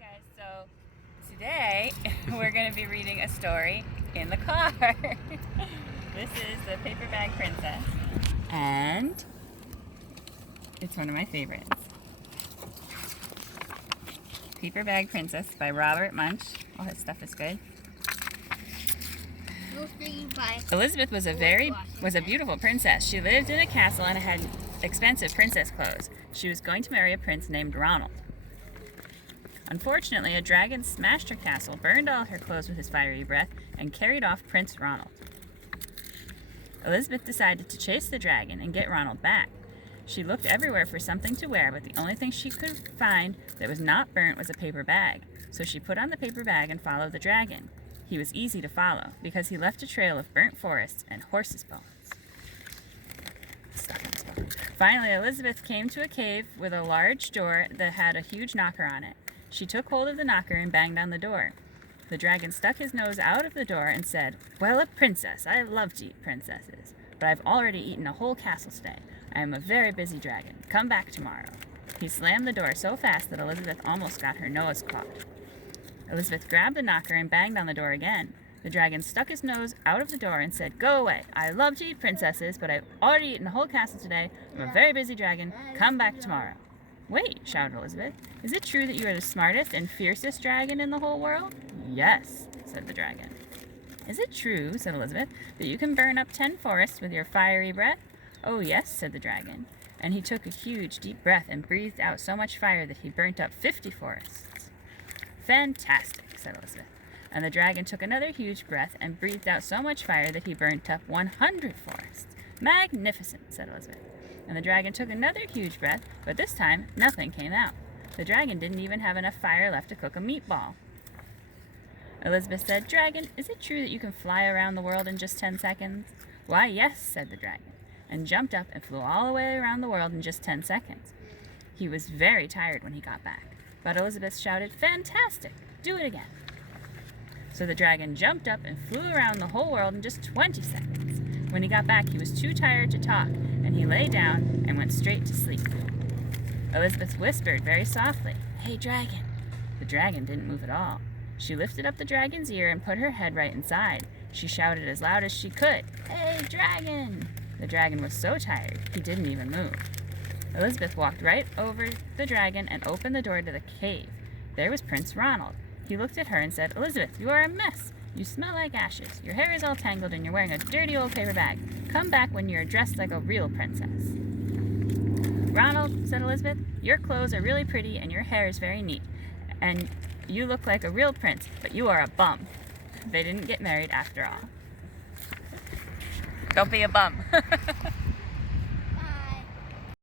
Guys, so today we're going to be reading a story in the car. This is The Paper Bag Princess, and it's one of my favorites. Paper Bag Princess by Robert Munsch. All his stuff is good. Elizabeth was a beautiful princess. She lived in a castle and had expensive princess clothes. She was going to marry a prince named Ronald. Unfortunately, a dragon smashed her castle, burned all her clothes with his fiery breath, and carried off Prince Ronald. Elizabeth decided to chase the dragon and get Ronald back. She looked everywhere for something to wear, but the only thing she could find that was not burnt was a paper bag. So she put on the paper bag and followed the dragon. He was easy to follow because he left a trail of burnt forests and horses' bones. Finally, Elizabeth came to a cave with a large door that had a huge knocker on it. She took hold of the knocker and banged on the door. The dragon stuck his nose out of the door and said, "Well, a princess. I love to eat princesses, but I've already eaten a whole castle today. I am a very busy dragon. Come back tomorrow." He slammed the door so fast that Elizabeth almost got her nose caught. Elizabeth grabbed the knocker and banged on the door again. The dragon stuck his nose out of the door and said, "Go away. I love to eat princesses, but I've already eaten a whole castle today. I'm a very busy dragon. Come back tomorrow." "Wait," shouted Elizabeth. "Is it true that you are the smartest and fiercest dragon in the whole world?" "Yes," said the dragon. "Is it true," said Elizabeth, "that you can burn up 10 forests with your fiery breath?" "Oh, yes," said the dragon. And he took a huge, deep breath and breathed out so much fire that he burnt up 50 forests. "Fantastic," said Elizabeth. And the dragon took another huge breath and breathed out so much fire that he burnt up 100 forests. "Magnificent," said Elizabeth. And the dragon took another huge breath, but this time nothing came out. The dragon didn't even have enough fire left to cook a meatball. Elizabeth said, "Dragon, is it true that you can fly around the world in just 10 seconds?" "Why, yes," said the dragon, and jumped up and flew all the way around the world in just 10 seconds. He was very tired when he got back, but Elizabeth shouted, "Fantastic! Do it again." So the dragon jumped up and flew around the whole world in just 20 seconds. When he got back, he was too tired to talk, and he lay down and went straight to sleep. Elizabeth whispered very softly, "Hey, dragon." The dragon didn't move at all. She lifted up the dragon's ear and put her head right inside. She shouted as loud as she could, "Hey, dragon!" The dragon was so tired, he didn't even move. Elizabeth walked right over the dragon and opened the door to the cave. There was Prince Ronald. He looked at her and said, "Elizabeth, you are a mess. You smell like ashes. Your hair is all tangled and you're wearing a dirty old paper bag. Come back when you're dressed like a real princess." "Ronald," said Elizabeth, "your clothes are really pretty and your hair is very neat. And you look like a real prince, but you are a bum." They didn't get married after all. Don't be a bum.